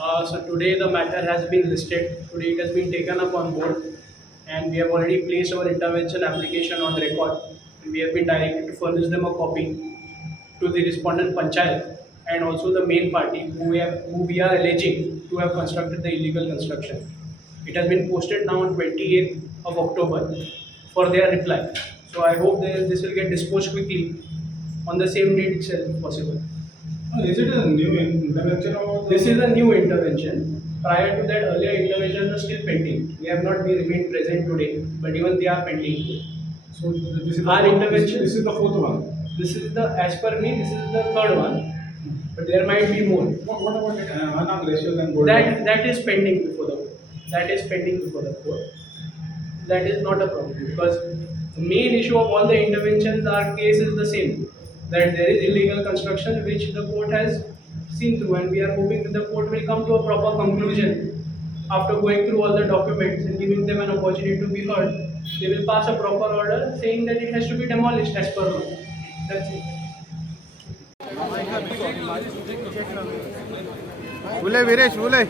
So today the matter has been listed. Today it has been taken up on board, and we have already placed our intervention application on record. We have been directed to furnish them a copy to the respondent panchayat and also the main party who we are alleging to have constructed the illegal construction. It has been posted now on 28th of October for their reply. So I hope this will get disposed quickly on the same date itself if possible. Is it a new intervention or This is a new intervention. Prior to that, earlier interventions are still pending. We have not been remained present today, but even they are pending. so this is Our intervention. This is the fourth one. This is the, as per me, this is the third one, but there might be more. What about unarmed ratios and gold? That is pending before the court. That is pending before the court. That is not a problem because the main issue of all the interventions, our case is the same, that there is illegal construction which the court has seen through, and we are hoping that the court will come to a proper conclusion after going through all the documents and giving them an opportunity to be heard. They will pass a proper order saying that it has to be demolished as per law. That's it. उलय वीरेश उलय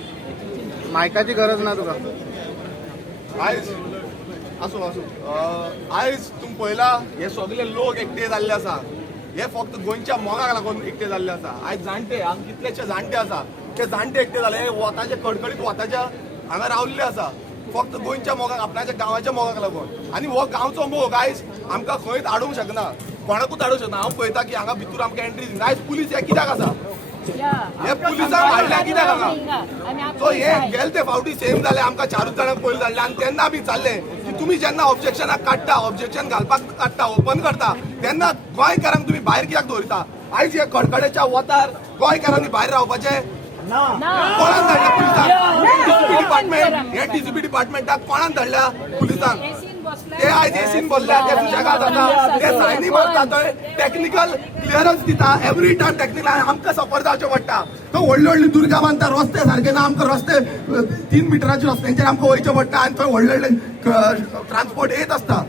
मायकाची गरज ना तुका आयज असो आयज तुम पळयला हे सगळे लोक एकटे जाल्ले आसा हे फक्त गोंयच्या मोगाक लागून एकटे जाल्ले आसा आयज जाणटे हांगा कितलेशे जाणटे आसा ते जाणटे एकटे जाले वताचे कडकडीत वताच्या हांगा रावल्ले आसा फक्त गोंयच्या मोगाक आपणाच्या गांवाच्या मोगाक लागून आनी हो गांवचो मोग आयज आमकां खंयच आडूंक शकना कोणाकूच आडूंक शकना हांव पळयता की हांगा भितूर आमकां एंट्री दिना आयज पुलीस हे कित्याक आसा हे पुलिसांक हाडल्या कित्याक हांगा सो हे गेले ते फावटी सेम जाले आमकां 4 जाणांक पयलीं धाडले आनी तेन्ना आमी चालले की तुमी जेन्ना ऑब्जेक्शनाक काडटा ऑब्जेक्शन घालपाक काडटा ओपन करता तेन्ना गोंयकारांक तुमी भायर कित्याक दवरता आयज हे कडकडेच्या वतार गोंयकारांनी भायर रावपाचें कोणान धाडल्या पुलिसांक डिपार्टमेंट हे टीसीपी डिपार्टमेंटाक कोणान धाडल्या पुलिसांक ते आयज एसीन बसल्या ते सुशेगाद जाता ते सायनी मारता थंय टेक्निकल क्लियरन्स दिता एवरी टायम टेक्निकल आमकां सफर जावचें पडटा थंय व्हडली व्हडली दुर्गा बांदता रस्ते सारके ना आमकां रस्ते 3 मिटराचे रस्त्यांचेर आमकां वयचें पडटा आनी थंय व्हडले व्हडले ट्रान्सपोर्ट येत आसता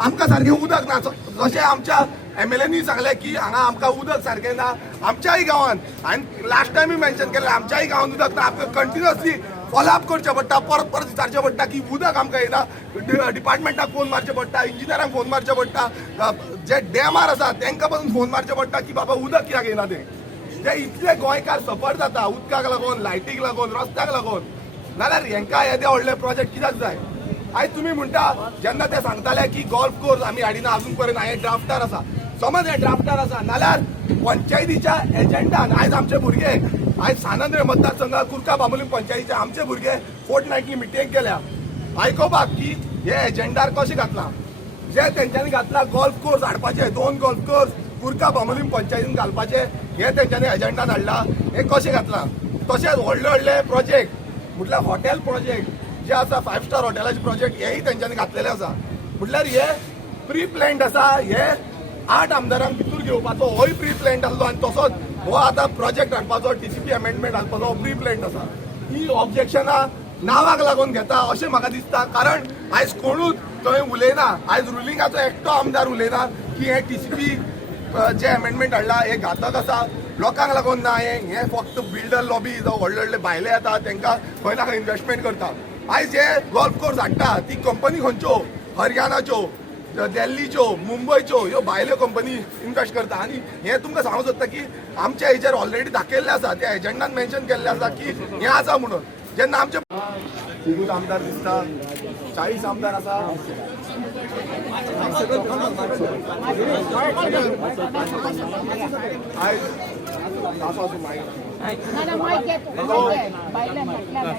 आमकां सारकें उदक ना जशें आमच्या एमएलएनी सांगलें की हांगा आमकां उदक सारकें ना आमच्याय गांवांत आनी लास्ट टायमी मेन्शन केलें आमच्याय गांवांत उदक ना आमकां कंटिन्युअसली फॉलोअप करचें पडटा परत परत विचारचें पडटा की उदक आमकां येना डिपार्टमेंटाक फोन मारचें पडटा इंजिनियरांक फोन मारचें पडटा जे डॅमार आसा तांकां पासून फोन मारचें पडटा की बाबा उदक कित्याक येना ते इतले गोंयकार सफर जाता उदकाक लागून लायटीक लागून रस्त्याक लागून नाल्यार हेंकां येदे व्हडले प्रोजेक्ट कित्याक जाय आयज तुमी म्हणटा जेन्ना ते सांगताले की गोल्फ कोर्स आमी हाडिना अजून पर्यंत हे ड्राफ्टार आसा समज हे ड्राफ्टार आसा नाल्यार पंचायतीच्या एजेंडान आयज आमचे भुरगे आयज सानंद्रे मतदारसंघात कुर्का बांबोली पंचायतीचे आमचे भुरगे फोर्टनायटली मिटींग केल्या आयकोपाक की हे एजेंडार कशें घातलां जे तेंच्यांनी घातला golf course हाडपाचे 2 golf course कुर्का Bambolim पंचायतीन घालपाचे हे तेंच्यांनी एजेंडान हाडला हे कशें घातलां तशेंच व्हडले व्हडले प्रोजेक्ट म्हटल्यार हॉटेल प्रोजेक्ट जे आसा 5 स्टार हॉटेलाचे प्रोजेक्ट हेय तेंच्यांनी घातलेले आसा म्हटल्यार हे प्री प्लॅन्ड आसा हे 8 आमदारांक भितूर घेवपाचो होय प्री प्लॅन्ड आसलो आनी तसोच हो आतां प्रोजेक्ट हाडपाचो टीसीपी अमेंडमेंट हाडपाचो प्री प्लॅन्ड आसा ही ऑब्जेक्शनां नांवाक लागून घेता अशें म्हाका दिसता कारण आयज कोणूच थंय उलयना आयज रुलिंगाचो एकटो आमदार उलयना की हे टीसीपी जे अमेंडमेंट हाडला हे घातक आसा लोकांक लागून ना हे फक्त बिल्डर लॉबी जावं व्हडले व्हडले भायले येता तांकां खंय ना खंय इन्व्हेस्टमेंट करता आयज हे गोल्फ कोर्स हाडटा ती कंपनी खंयच्यो हरियाणाच्यो दिल्लीच्यो मुंबयच्यो ह्यो भायल्यो कंपनी इन्वेस्ट करता आनी हे तुमकां सांगूंक सोदता की आमच्या हेचेर ऑलरेडी दाखयल्लें आसा त्या एजेंडान मेन्शन केल्लें आसा की हें आसा म्हणून जेन्ना आमचे तिगूच आमदार दिसता 40 आमदार आसा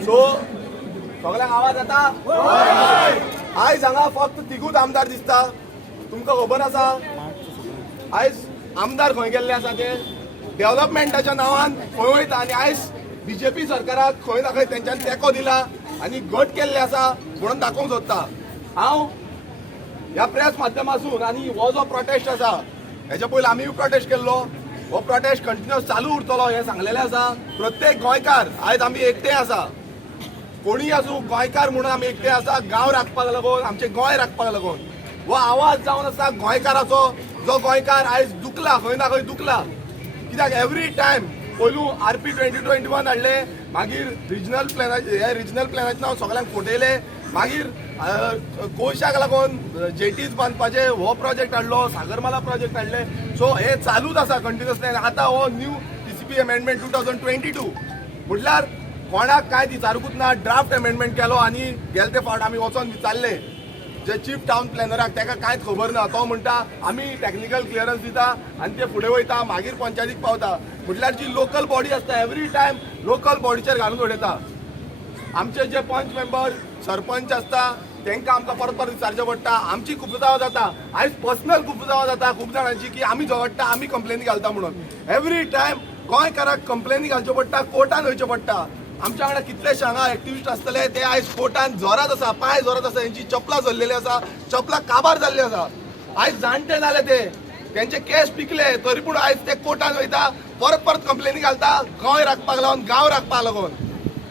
सो सगळ्यांक आवाज येता आयज हांगा फक्त तिगूच आमदार दिसता तुमकां खबर आसा आयज आमदार खंय गेल्ले आसा ते डेव्हलपमेंटाच्या नांवान खंय वयता आनी आयज बीजेपी सरकाराक खंय ना खंय तेंच्यांनी तेंको दिला आनी घट केल्ले आसा म्हणून दाखोवंक सोदता हांव ह्या प्रेस माध्यमासून आनी हो जो प्रोटेस्ट आसा हेच्या पयलीं आमीय प्रोटेस्ट केल्लो हो प्रोटेस्ट कंटिन्युअस चालू उरतलो हे सांगलेलें आसा प्रत्येक गोंयकार आयज आमी एकटे आसा कोणी आसूं गोंयकार म्हणून आमी एकटे आसा गांव राखपाक लागून आमचें गोंय राखपाक लागून हो आवाज जावन आसा गोंयकाराचो जो गोंयकार आयज दुखला खंय ना खंय दुखला कित्याक एवरी टायम पयलू RP 2021 हाडले मागीर रिजनल प्लॅनाचें हांव सगळ्यांक फटयले. मागीर कोळशाक लागून जेटीज बांदपाचे हो प्रोजेक्ट हाडलो, सागरमाला प्रोजेक्ट हाडले. सो हे चालूच आसा कंटिन्युअसली. आतां हो न्यू TCP अमेंडमेंट 2022 म्हटल्यार कोणाक काय विचारूंकूच ना. ड्राफ्ट अमेंडमेंट केलो आनी गेले ते फावट आमी वचोन विचारले जे चीफ टावन प्लॅनराक, ताका कांयच खबर ना. तो म्हणटा आमी टॅक्निकल क्लियरन्स दिता आनी ते फुडें वयता, मागीर पंचायतीक पावता. म्हटल्यार जी लोकल बॉडी आसता एवरी टायम लोकल बॉडीचेर घालून उडयता. आमचे जे पंच मेंबर सरपंच आसता तांकां आमकां परत परत विचारचें पडटा. आमची कुफुजाव जाता, आयज पर्सनल कुफुजाव जाता खूब जाणांची की आमी झगडटा, आमी कंप्लेनी घालता म्हणून. एवरी टायम गोंयकाराक कंप्लेनी घालच्यो पडटा, कोर्टान वयचें पडटा. आमच्या वांगडा कितलेशे हांगा एक्टिविस्ट आसतले ते आयज कोर्टान जोरात आसा, पांय जोरात आसा. तेंची चपलां झरलेली आसा, चपलां काबार जाल्ली आसा. आयज जाणटे जाले तेंचे केस पिकले तरी पूण आयज ते कोर्टान वयता, परत परत कंप्लेनी घालता गोंय राखपाक लागून, गांव राखपाक लागून.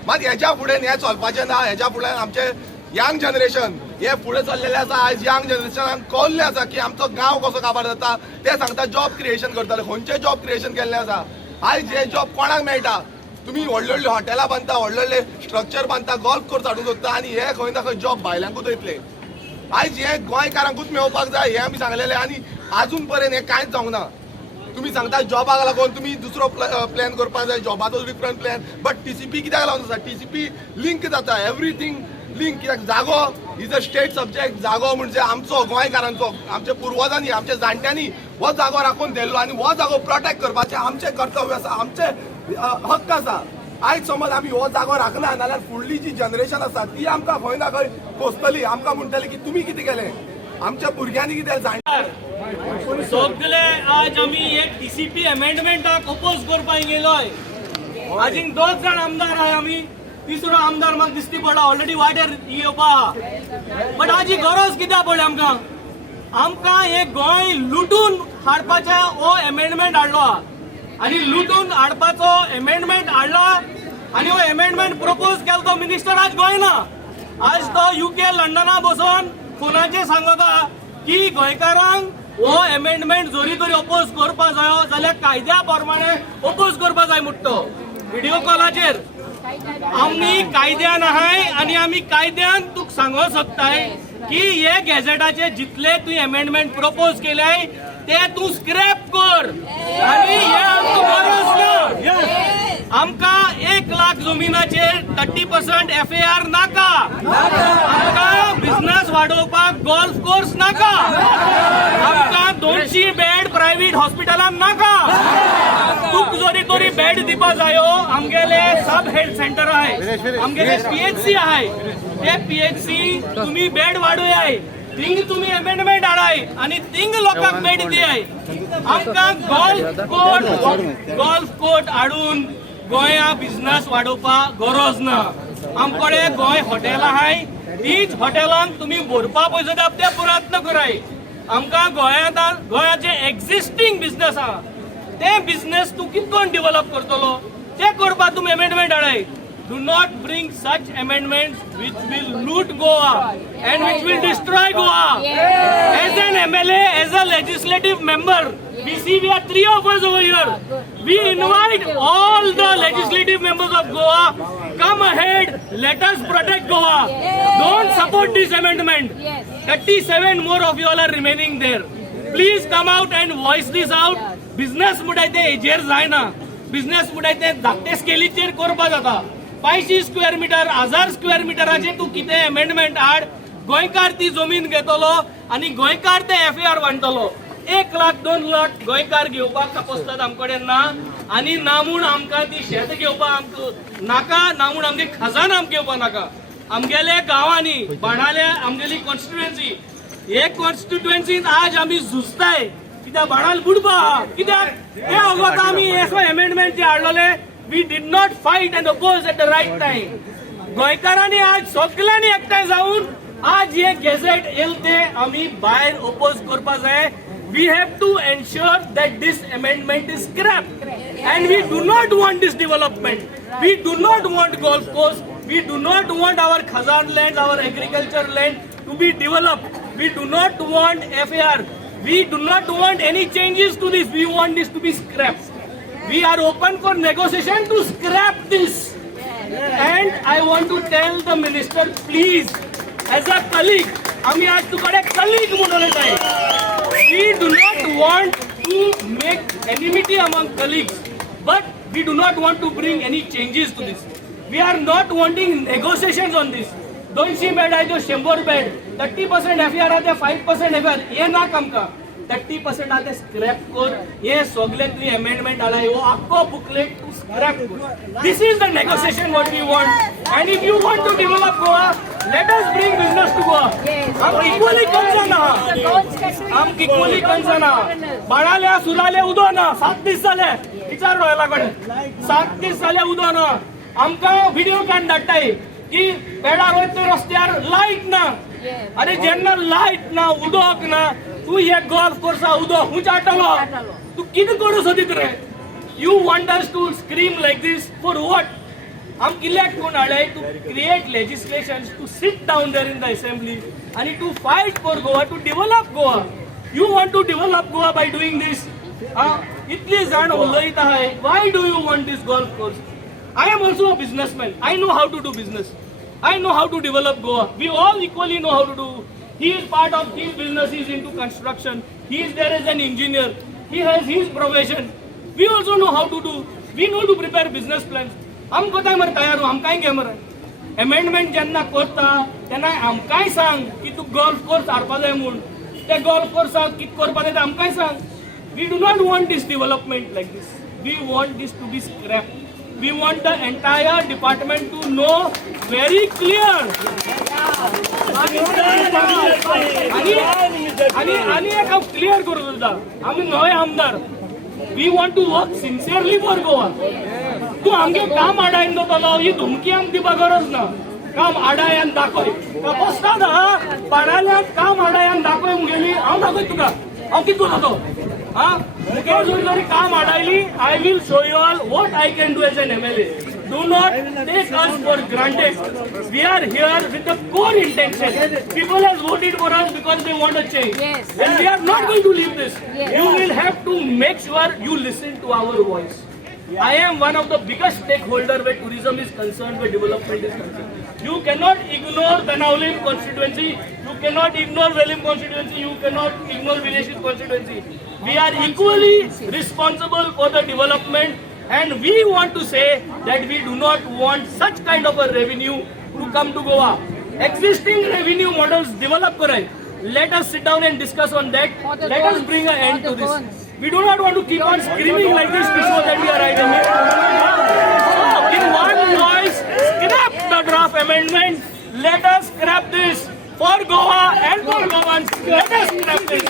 मात हेच्या फुडें हें चलपाचें ना. हेच्या फुडें आमचे यंग जनरेशन हे फुडें चल्लेले आसा. आयज यंग जनरेशनाक कळ्ळें आसा की आमचो गांव कसो काबार जाता. ते सांगता जॉब क्रिएशन करताले. खंयचे जॉब क्रिएशन केल्लें आसा? आयज हे जॉब कोणाक मेळटा? तुम्ही व्हडले व्हडले हॉटेलां बांदता, व्हडले व्हडले स्ट्रक्चर बांदता, गोल्फ कोर्स हाडून सोदता आनी हे खंय ना खंय जॉब भायल्यांकूच वयतले. आयज हे गोंयकारांकूच मेळपाक जाय हे आमी सांगलेले आनी आजून पर्यंत हे कांयच जावंक ना. तुम्ही सांगता जॉबाक लागून तुम्ही दुसरो प्लॅन करपाक जाय, जॉबाचो डिफरंट प्लॅन. बट TCP कित्याक लागून आसा? TCP लिंक जाता, एवरीथींग लिंक. कित्याक जागो इज अ स्टेट सब्जेक्ट. जागो म्हणजे आमचो गोंयकारांचो, आमच्या पुर्वजांनी, आमच्या जाणट्यांनी हो जागो राखून दवरलो आनी हो जागो प्रोटेक्ट करपाचें आमचें कर्तव्य आसा, आमचे हक्क आसा. आयज समज आमी हो जागो राखना नाल्यार फुडली जी जनरेशन आसा ती आमकां खंय ना खंय कोसतली. आमकां म्हणटली की तुमी कितें केलें, आमच्या भुरग्यांनी कितें जाण. सगळे आज आमी एक TCP अमेंडमेंटाक अपोज करपाक गेलोय. आजीक 2 जाण आमदार आहाय आमी. तिसरो आमदार म्हाका दिसती पडला ऑलरेडी वाटेर येवपा. बट हाजी गरज कित्याक पडली आमकां? आमकां हे गोंय लुटून हाडपाचो हो अमेंडमेंट हाडलो हा. आणि लुटून हाडपाचो अमेंडमेंट हाडला आणि हो अमेंडमेंट प्रपोज केलो तो मिनिस्टर आज गोंयना. आज तो UK लंडना बसून फोनाचेर सांगता की गोंयकारांक हो अमेंडमेंट जोरी तरी अपोज करपा जायो जाल्यार कायद्या प्रमाणे अपोज करपा जाय म्हणटो व्हिडिओ कॉलाचेर. आमी कायद्यान आहाय आणि आमी कायद्यान तुका सांगूंक सोदताय की हे गॅझेटाचे जितले तुवें अमेंडमेंट प्रपोज केल्याय ते तू स्क्रॅप कर. आणि हे आमकां गरज ना. आमकां 1 लाख जमिनाचेर 30% FAR नाका. आमकां बिझनेस वाडोवपाक गोल्फ कोर्स नाका. आमकां 200 बेड प्रायव्हेट हॉस्पिटलान नाका. तुका जोरी तोरी बेड दिवपा जायो. आमगेले सब हेल्थ सेंटर आहाय, आमगेले PHC आहाय. ते PHC तुम्ही बेड वाडोयाय, थिंग तुम्ही अमेंडमेंट हाडाय आणि थिंग लोकांक बेड दियाय. आमकां गोल्फ कोर्ट हाडून गोंया बिझनेस वाडोवपाक गरज ना. आमकडे गोंय हॉटेलां आहाय, तीच हॉटेलांक तुम्ही भरपा पयशे दिवप ते प्रयत्न कराय. आमकां गोंयाचे एक्झिस्टिंग बिझनेस आहा ते बिझनेस तूं कितकोन डेव्हलप करतलो ते करपाक तुम्ही amendment हाडाय. Do not bring such amendments which will loot Goa and which will destroy Goa. As an MLA, as a legislative member, we are 3 of us over here. We invite all the legislative members of Goa, come ahead, let us protect Goa. Don't support this amendment. 37 more of you all are remaining there. Please come out and voice this out. Business मुडायते हेजेर जायना. Business मुडायते धाकटे स्केलीचेर करपा जाता. 500 square metre 1000 square मिटराचे तू कितें amendment हाड. गोंयकार ती जमीन घेतलो आणि गोंयकार ते FAR वांटतलो. 1 लाख 2 लाख गोंयकार घेवपाक कपसतात आमकडेन ना. आणि ना म्हूण आमकां ती शेत घेवपाक आमकां नाका, ना म्हूण आमगे खजान आमकां घेवपाक नाका. आमगेले गांवांनी बाणाल्या आमगेली कॉन्स्टिट्युएन्सी, हे कॉन्स्टिट्युएन्सीन आज आमी झुजताय कित्याक बाणाल बुडपा. कित्याक ते अगोत आमी हे अमेंडमेंट जे हाडलेले we did not fight and oppose at the right time. गोंयकारांनी आज सगळ्यांनी एकठांय जाऊन आज हे गॅझेट येल ते आमी भायर ओपोज करपा जाय. We have to ensure that this amendment is scrapped and we do not want this development. We do not want golf course. We do not want our khazan land, our agriculture land to be developed. We do not want FAR. We do not want any changes to this. We want this to be scrapped. We are open for negotiation to scrap this. want to tell the minister, please, as a colleague, आम्ही आज तुकडे colleague म्हणून येत आहे. We do not want to make enmity among colleagues, but we do not want to bring any changes to this. We are not wanting negotiations on this. 200 bed आहे तो 100 bed, 30% FER आहे 5% FER, हे ना आमकां 30% आते scrap कर, हे सगळे तुम्ही अमेंडमेंट आला हो आख्खो बुकलेट टू स्क्रॅप कर. This is the negotiation what we want. And if you want to develop Goa, let us bring business to Goa. आम इक्वली कन्सर्न आहा, आम इक्वली कन्सर्न आहा. बाळाल्या सुलाले उदो ना, 7 दीस जाले विचार रोयला कडे, 7 दीस जाले उदो ना. आमकां व्हिडिओ कॅन धाडटाय की बेडा वयता रस्त्यार लायट ना. अरे जेन्ना लायट ना, उदक ना, तू हे गोल्फ कोर्सा उदक खूंय चाटलो, तू कितें करू सोदीत रे? You want us to scream like this for what? आम कित्याक कोण हाडले to create legislation, to sit down there in the assembly आणि to fight for Goa, to develop Goa. You want to develop Goa by doing this. इतली जाण उलयता हाय, why do you want this golf course? I am also a businessman. I know how to do business. I know how to develop Goa. We all equally know how to do. He is part of his business. He is into construction. He is there as an engineer. He has his profession. We also know how to do. We know to prepare business plans. हम कोताय मर तयार हो, हम काय घे मर. Amendment जेन्ना करता तेन्ना आमकांय सांग की तू गोल्फ कोर्स हाडपा जाय म्हूण. ते गोल्फ कोर्साक कित करपा जाय ते आमकांय सांग. We do not want this development like this. We want this to be scrapped. We want the entire department to know very clear. आणि एक क्लियर करू सुद्धा आम्ही नवे आमदार. We want to work sincerely for Goa. तू आमगे काम आडायन दोतलो, ही धुमकी आमक दिवपा गरज ना. काम आडायन दाखय, बसता ना पाडाल्याक काम आडायन दाखय मुगेली, हांव दाखय तुका. हांव कितें करता मुखेल जरी काम आडायली, I will show you all what I can do as an MLA. Do not take us for granted. We are here with the core intention. People have voted for us because they want a change. Yes. And we are not going to leave this. Yes. You will have to make sure you listen to our voice. I am one of the biggest stakeholders where tourism is concerned, where development is concerned. You cannot ignore Danaulim constituency. You cannot ignore Velim constituency. You cannot ignore Vilesh constituency. We are equally responsible for the development, and we want to say that we do not want such kind of a revenue to come to Goa. Existing revenue models develop correct. Let us sit down and discuss on that. Let us bring an end to this. We do not want to keep on screaming like this to show that we are right. In one voice, scrap the draft amendment. Let us scrap this for Goa and for Goans. Let us scrap this.